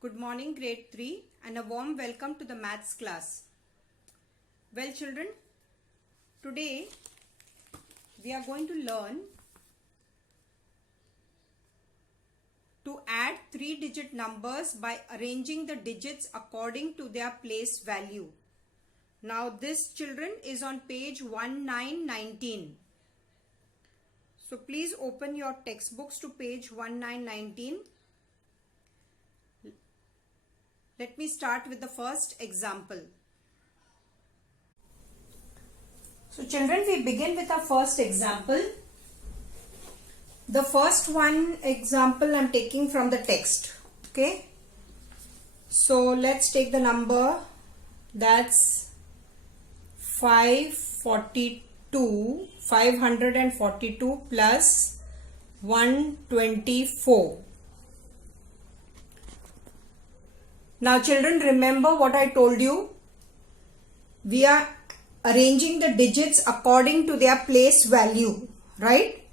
Good morning, grade 3, and a warm welcome to the maths class. Well, children, today we are going to learn to add 3-digit numbers by arranging the digits according to their place value. Now, this, children, is on page 1919. So, please open your textbooks to page 1919. Let me start with the first example. So children, we begin with our first example. The first one example I'm taking from the text. Okay. So let's take the number that's 542 plus 124. Now children, remember what I told you. We are arranging the digits according to their place value, right?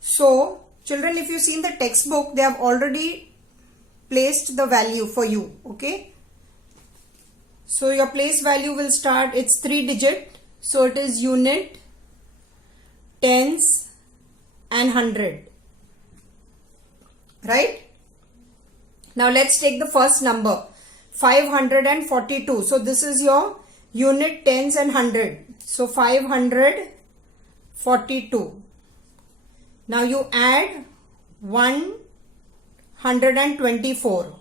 So children, if you see in the textbook, they have already placed the value for you, okay? So your place value will start, it's 3-digit. So it is unit, tens and 100, right? Now let's take the first number, 542. So this is your unit, tens and 100. So 542. Now you add 124.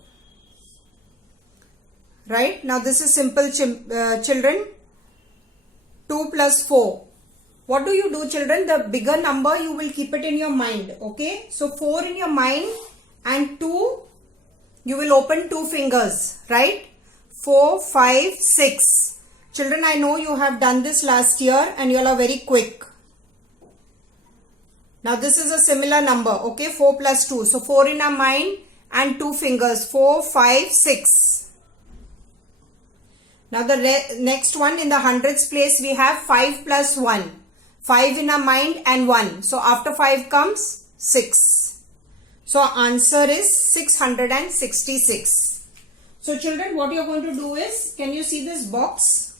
Right? Now this is simple, children. 2 plus 4. What do you do, children? The bigger number, you will keep it in your mind. Okay? So 4 in your mind and 2. You will open 2 fingers, right? 4, 5, 6. Children, I know you have done this last year and you all are very quick. Now this is a similar number, okay? 4 plus 2. So 4 in our mind and 2 fingers. 4, 5, 6. Now the next one in the hundreds place we have 5 plus 1. 5 in our mind and 1. So after 5 comes 6. So our answer is 666. So children, what you are going to do is, can you see this box?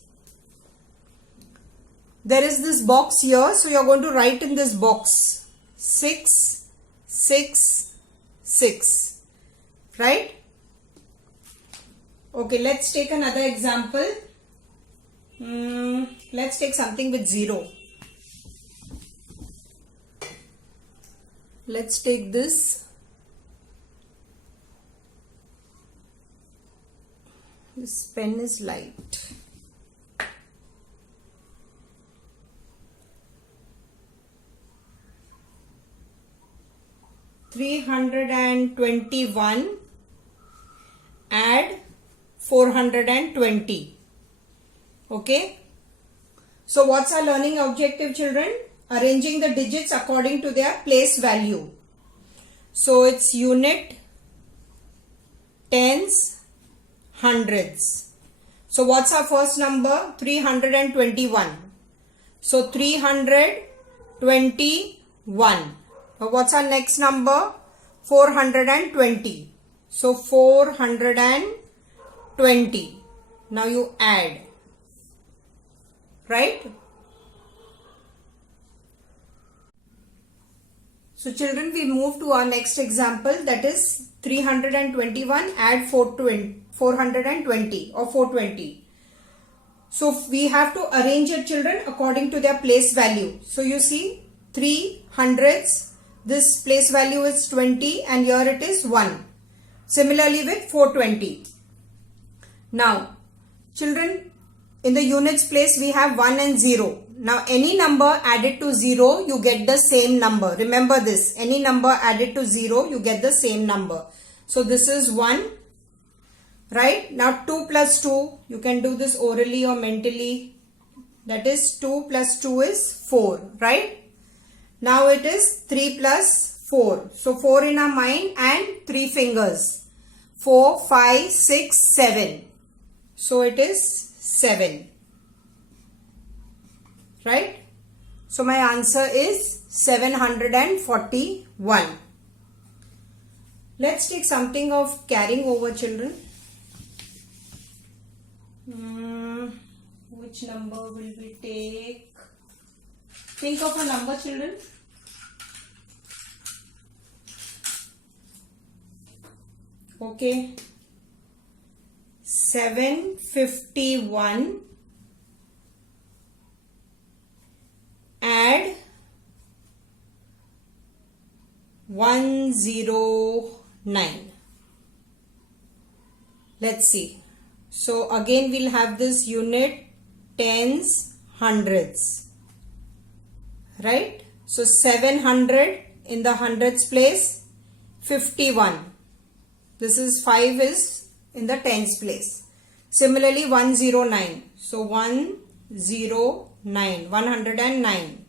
There is this box here. So you are going to write in this box 666, right? Okay, let's take another example. Let's take something with 0. Let's take this. This pen is light. $321 add 420. Okay. So what's our learning objective, children? Arranging the digits according to their place value. So it's unit, tens, hundreds. So what's our first number? 321. So 321. Now what's our next number? 420. So 420. Now you add. Right? So children, we move to our next example, that is 321 add 420 or 420. So we have to arrange it, children, according to their place value. So you see 3 hundreds, this place value is 20 and here it is 1. Similarly with 420. Now children, in the units place we have 1 and 0. Now any number added to 0, you get the same number. Remember this, any number added to 0, you get the same number. So this is 1, right? Now 2 plus 2, you can do this orally or mentally. That is 2 plus 2 is 4, right? Now it is 3 plus 4. So 4 in our mind and 3 fingers. 4, 5, 6, 7. So it is 7. Right? So my answer is 741. Let's take something of carrying over, children. Which number will we take? Think of a number, children. Okay. 751 add 109. Let's see. So again we'll have this unit, tens, hundreds, right? So 700 in the hundreds place, 51. This is 5 is in the tens place. Similarly 109. So 109, 109.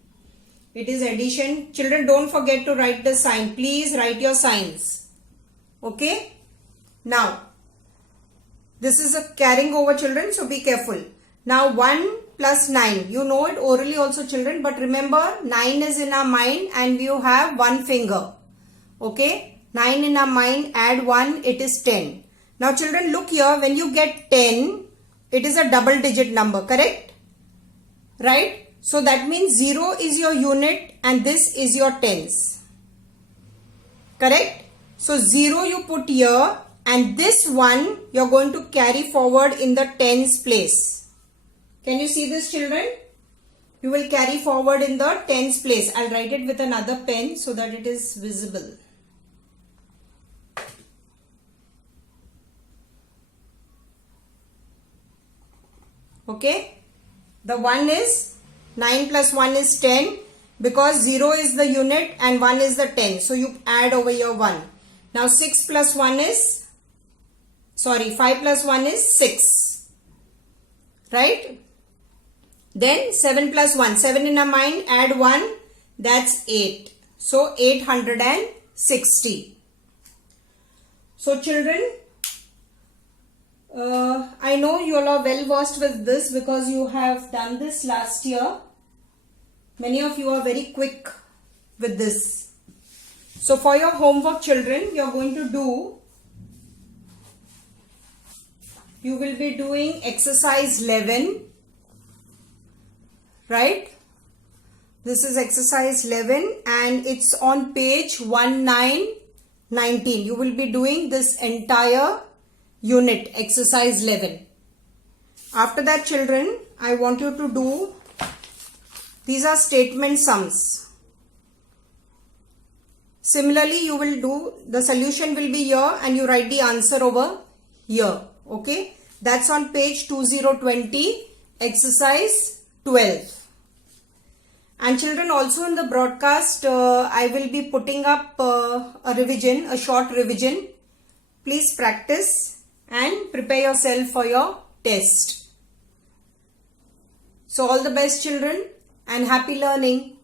It is addition. Children, don't forget to write the sign. Please write your signs. Okay. Now, this is a carrying over, children. So be careful. Now 1 plus 9. You know it orally also, children. But remember, 9 is in our mind and you have one finger. Okay. 9 in our mind, add 1, it is 10. Now children, look here. When you get 10, it is a double digit number. Correct? Right? So that means 0 is your unit and this is your tens. Correct? So 0 you put here and this one you are going to carry forward in the tens place. Can you see this, children? You will carry forward in the tens place. I'll write it with another pen so that it is visible. Okay? The 1 is 9 plus 1 is 10 because 0 is the unit and 1 is the 10. So you add over your 1. Now 6 plus 1 is, 5 plus 1 is 6. Right? Then 7 plus 1. 7 in our mind, add 1. That's 8. So 860. So children, I know you all are well versed with this because you have done this last year. Many of you are very quick with this. So for your homework, children, you are going to do, you will be doing exercise 11, right? This is exercise 11 and it's on page 1919. You will be doing this entire unit, exercise 11. After that, children, I want you to do, these are statement sums. Similarly, you will do, the solution will be here and you write the answer over here. Okay, that's on page 2020, exercise 12. And children, also in the broadcast, I will be putting up a revision, a short revision. Please practice and prepare yourself for your test. So all the best, children, and happy learning.